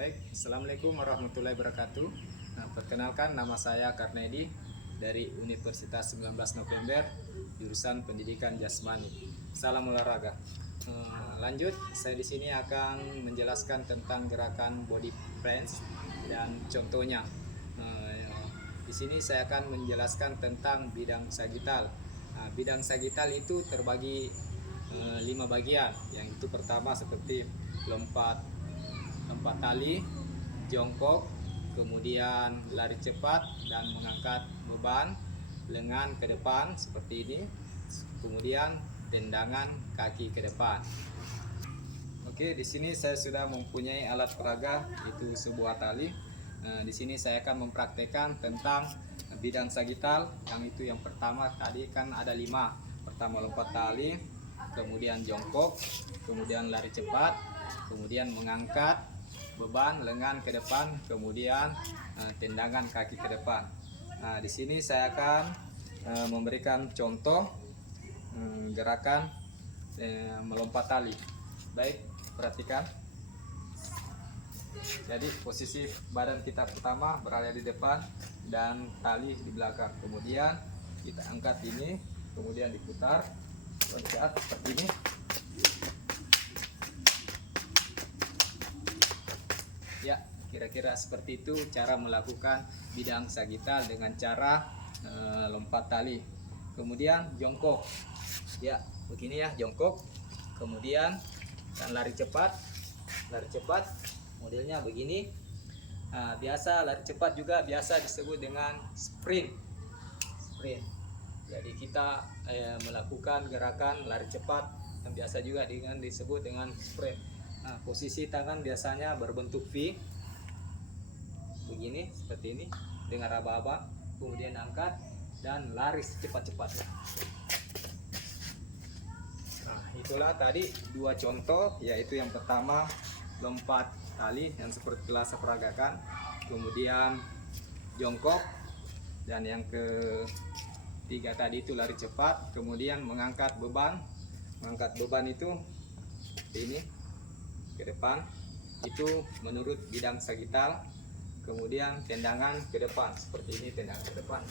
Baik, Assalamualaikum warahmatullahi wabarakatuh. Perkenalkan, nama saya Karnedi dari Universitas 19 November, jurusan Pendidikan Jasmani. Salam olahraga. Lanjut, saya di sini akan menjelaskan tentang gerakan body press dan contohnya. Di sini saya akan menjelaskan tentang bidang sagittal. Bidang sagittal itu terbagi 5 bagian. Yang itu pertama seperti lompat tali, jongkok, kemudian lari cepat dan mengangkat beban lengan ke depan seperti ini, kemudian tendangan kaki ke depan. Oke, di sini saya sudah mempunyai alat peraga, itu sebuah tali. Di sini saya akan mempraktekkan tentang bidang sagittal. Yang pertama tadi kan ada 5. Pertama lompat tali, kemudian jongkok, kemudian lari cepat, kemudian mengangkat beban lengan ke depan, kemudian tendangan kaki ke depan. Di sini saya akan memberikan contoh gerakan melompat tali. Baik, perhatikan. Jadi posisi badan kita pertama berada di depan dan tali di belakang. Kemudian kita angkat ini, kemudian diputar, loncat seperti ini. Ya, kira-kira seperti itu cara melakukan bidang sagittal dengan cara lompat tali. Kemudian jongkok. Ya, begini ya, jongkok. Kemudian dan lari cepat. Lari cepat modelnya begini. Biasa lari cepat juga biasa disebut dengan sprint. Sprint. Jadi kita melakukan gerakan lari cepat yang biasa juga disebut dengan sprint. Posisi tangan biasanya berbentuk V begini, seperti ini dengan raba-raba, kemudian angkat dan lari secepat-cepatnya. Itulah tadi 2 contoh, yaitu yang pertama lompat tali yang seperti telah saya peragakan, kemudian jongkok, dan yang ketiga tadi itu lari cepat, kemudian mengangkat beban. Mengangkat beban itu seperti ini ke depan, itu menurut bidang sagittal. Kemudian tendangan ke depan seperti ini, tendangan ke depan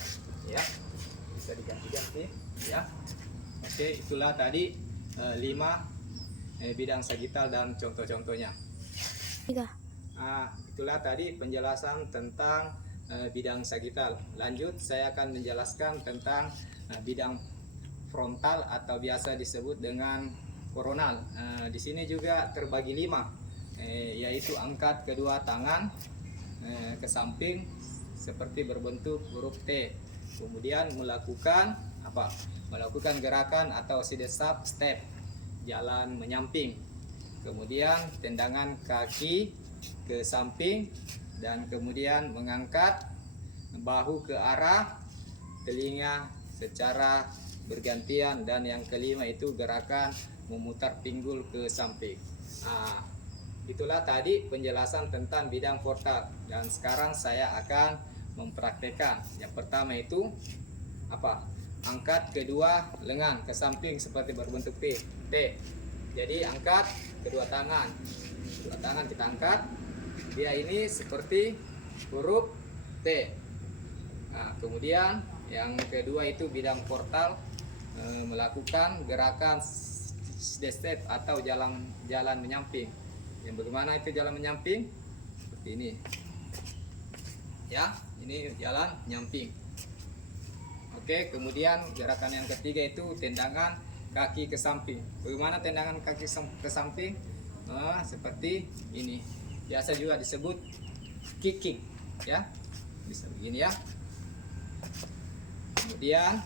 ya, bisa diganti-ganti ya. Oke, itulah tadi 5 bidang sagittal dan contoh-contohnya. Itulah tadi penjelasan tentang bidang sagittal. Lanjut, saya akan menjelaskan tentang bidang frontal atau biasa disebut dengan koronal. Di sini juga terbagi 5, yaitu angkat kedua tangan ke samping seperti berbentuk huruf T. Kemudian melakukan Melakukan gerakan atau sidestep, jalan menyamping. Kemudian tendangan kaki ke samping dan kemudian mengangkat bahu ke arah telinga secara bergantian, dan yang kelima itu gerakan memutar pinggul ke samping. Itulah tadi penjelasan tentang bidang frontal, dan sekarang saya akan mempraktekkan. Yang pertama itu angkat kedua lengan ke samping seperti berbentuk T. Jadi angkat kedua tangan kita angkat, dia ini seperti huruf T. Kemudian yang kedua itu bidang frontal, melakukan gerakan sidestep atau jalan menyamping. Yang bagaimana itu jalan menyamping? Seperti ini ya, ini jalan menyamping. Oke, kemudian gerakan yang ketiga itu tendangan kaki ke samping. Bagaimana tendangan kaki ke samping? Seperti ini, biasa juga disebut kicking ya, bisa begini ya. Kemudian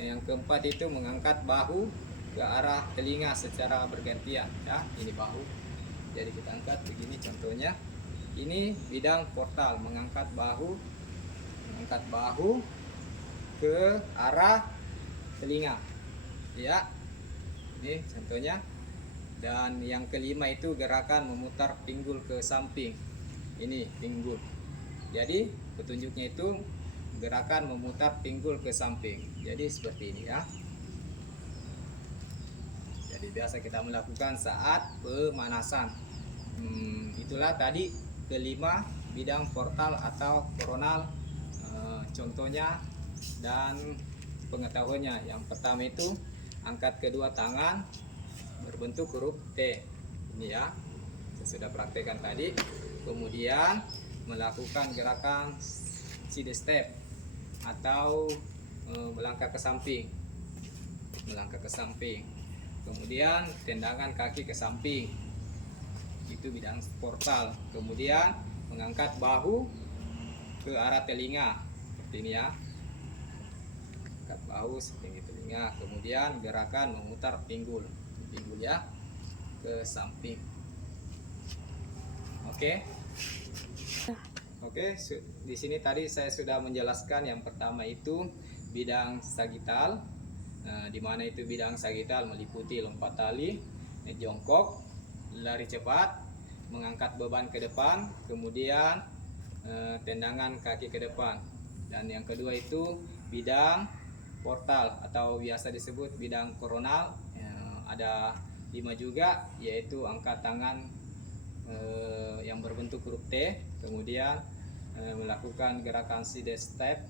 yang keempat itu mengangkat bahu ke arah telinga secara bergantian ya, ini bahu. Jadi kita angkat begini contohnya. Ini bidang frontal, mengangkat bahu ke arah telinga ya, ini contohnya. Dan yang kelima itu gerakan memutar pinggul ke samping, ini pinggul. Jadi petunjuknya itu gerakan memutar pinggul ke samping, jadi seperti ini ya. Jadi biasa kita melakukan saat pemanasan. Itulah tadi kelima bidang portal atau koronal, contohnya dan pengetahuannya. Yang pertama itu angkat kedua tangan berbentuk huruf T, ini ya, saya sudah praktekkan tadi. Kemudian melakukan gerakan side step atau melangkah ke samping, kemudian tendangan kaki ke samping, itu bidang portal. Kemudian mengangkat bahu ke arah telinga seperti ini ya, angkat bahu setinggi telinga. Kemudian gerakan memutar pinggul ya ke samping. Oke, di sini tadi saya sudah menjelaskan yang pertama itu bidang sagital, di mana itu bidang sagital meliputi lompat tali, jongkok, lari cepat, mengangkat beban ke depan, kemudian tendangan kaki ke depan. Dan yang kedua itu bidang portal atau biasa disebut bidang koronal, ada 5 juga, yaitu angkat tangan yang berbentuk huruf T, kemudian melakukan gerakan side step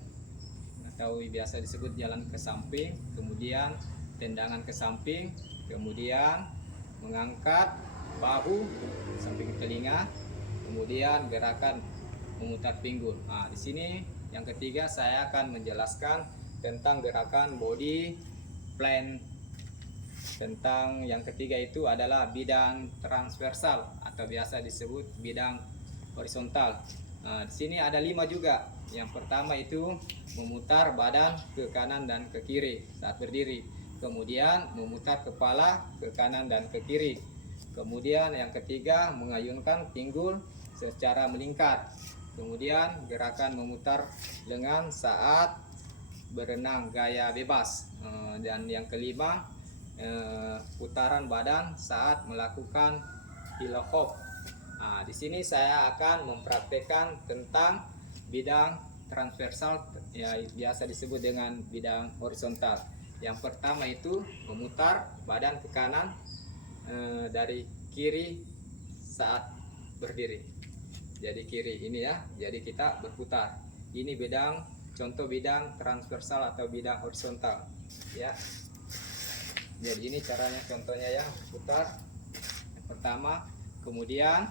atau biasa disebut jalan ke samping, kemudian tendangan ke samping, kemudian mengangkat bahu samping telinga, kemudian gerakan memutar pinggul. Nah, di sini yang ketiga saya akan menjelaskan tentang gerakan body plan. Tentang yang ketiga itu adalah bidang transversal atau biasa disebut bidang horizontal. Nah, di sini ada 5 juga. Yang pertama itu memutar badan ke kanan dan ke kiri saat berdiri. Kemudian memutar kepala ke kanan dan ke kiri. Kemudian yang ketiga mengayunkan pinggul secara melingkar. Kemudian gerakan memutar lengan saat berenang gaya bebas. Dan yang kelima putaran badan saat melakukan hula hoop. Nah, di sini saya akan mempraktekkan tentang bidang transversal, ya biasa disebut dengan bidang horizontal. Yang pertama itu memutar badan ke kanan dari kiri saat berdiri. Jadi kiri ini ya, jadi kita berputar. Ini contoh bidang transversal atau bidang horizontal ya. Jadi ini caranya, contohnya ya, putar yang pertama. Kemudian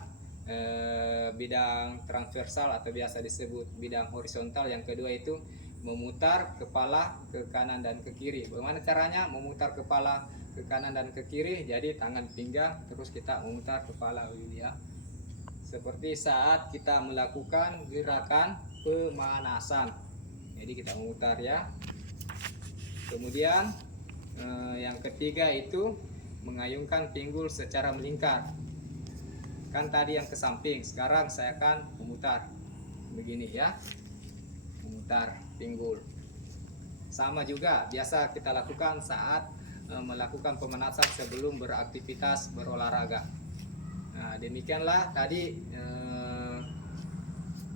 bidang transversal atau biasa disebut bidang horizontal yang kedua itu memutar kepala ke kanan dan ke kiri. Bagaimana caranya memutar kepala ke kanan dan ke kiri? Jadi tangan pinggang, terus kita memutar kepala begini ya, seperti saat kita melakukan gerakan pemanasan. Jadi kita memutar ya. Kemudian yang ketiga itu mengayunkan pinggul secara melingkar. Kan tadi yang ke samping, sekarang saya akan memutar begini ya, memutar pinggul. Sama juga biasa kita lakukan saat melakukan pemanasan sebelum beraktivitas berolahraga. Nah, demikianlah tadi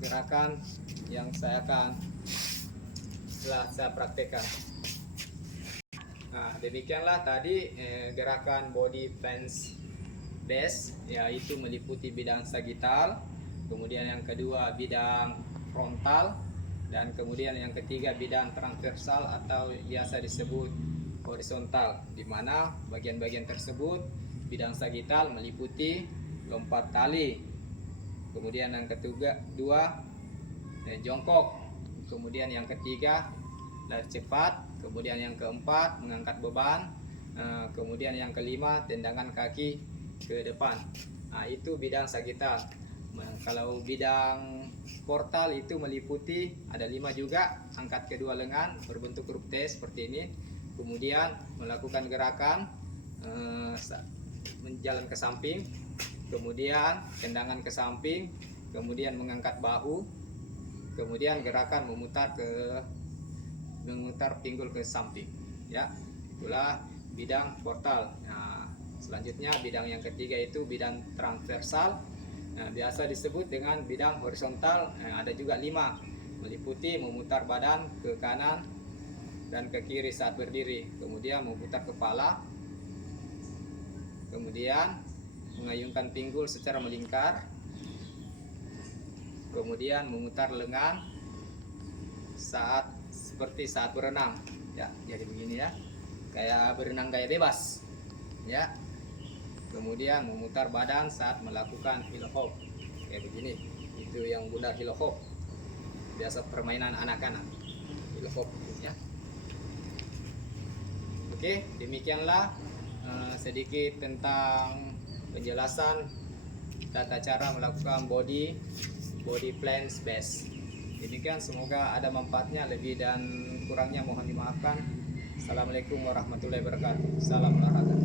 gerakan yang saya praktekkan. Nah, demikianlah tadi gerakan body fence base, yaitu meliputi bidang sagital, kemudian yang kedua bidang frontal, dan kemudian yang ketiga bidang transversal atau biasa disebut horizontal, di mana bagian-bagian tersebut bidang sagital meliputi lompat tali, kemudian yang kedua jongkok, kemudian yang ketiga lari cepat, kemudian yang keempat mengangkat beban, kemudian yang kelima tendangan kaki ke depan. Nah, itu bidang sagital. Kalau bidang portal itu meliputi ada 5 juga, angkat kedua lengan berbentuk huruf T seperti ini, kemudian melakukan gerakan menjalan ke samping, kemudian tendangan ke samping, kemudian mengangkat bahu, kemudian gerakan memutar pinggul ke samping ya. Itulah bidang portal. Nah, selanjutnya bidang yang ketiga itu bidang transversal, biasa disebut dengan bidang horizontal. Ada juga 5, meliputi memutar badan ke kanan dan ke kiri saat berdiri, kemudian memutar kepala, kemudian mengayunkan pinggul secara melingkar, kemudian memutar lengan seperti saat berenang ya, jadi begini ya, kayak berenang gaya bebas ya. Kemudian memutar badan saat melakukan hula hoop kayak begini, itu yang guna hula hoop, biasa permainan anak-anak hula hoop ya. Oke, demikianlah sedikit tentang penjelasan tata cara melakukan body plan space. Demikian, semoga ada manfaatnya, lebih dan kurangnya mohon dimaafkan. Assalamualaikum warahmatullahi wabarakatuh. Salam olahraga.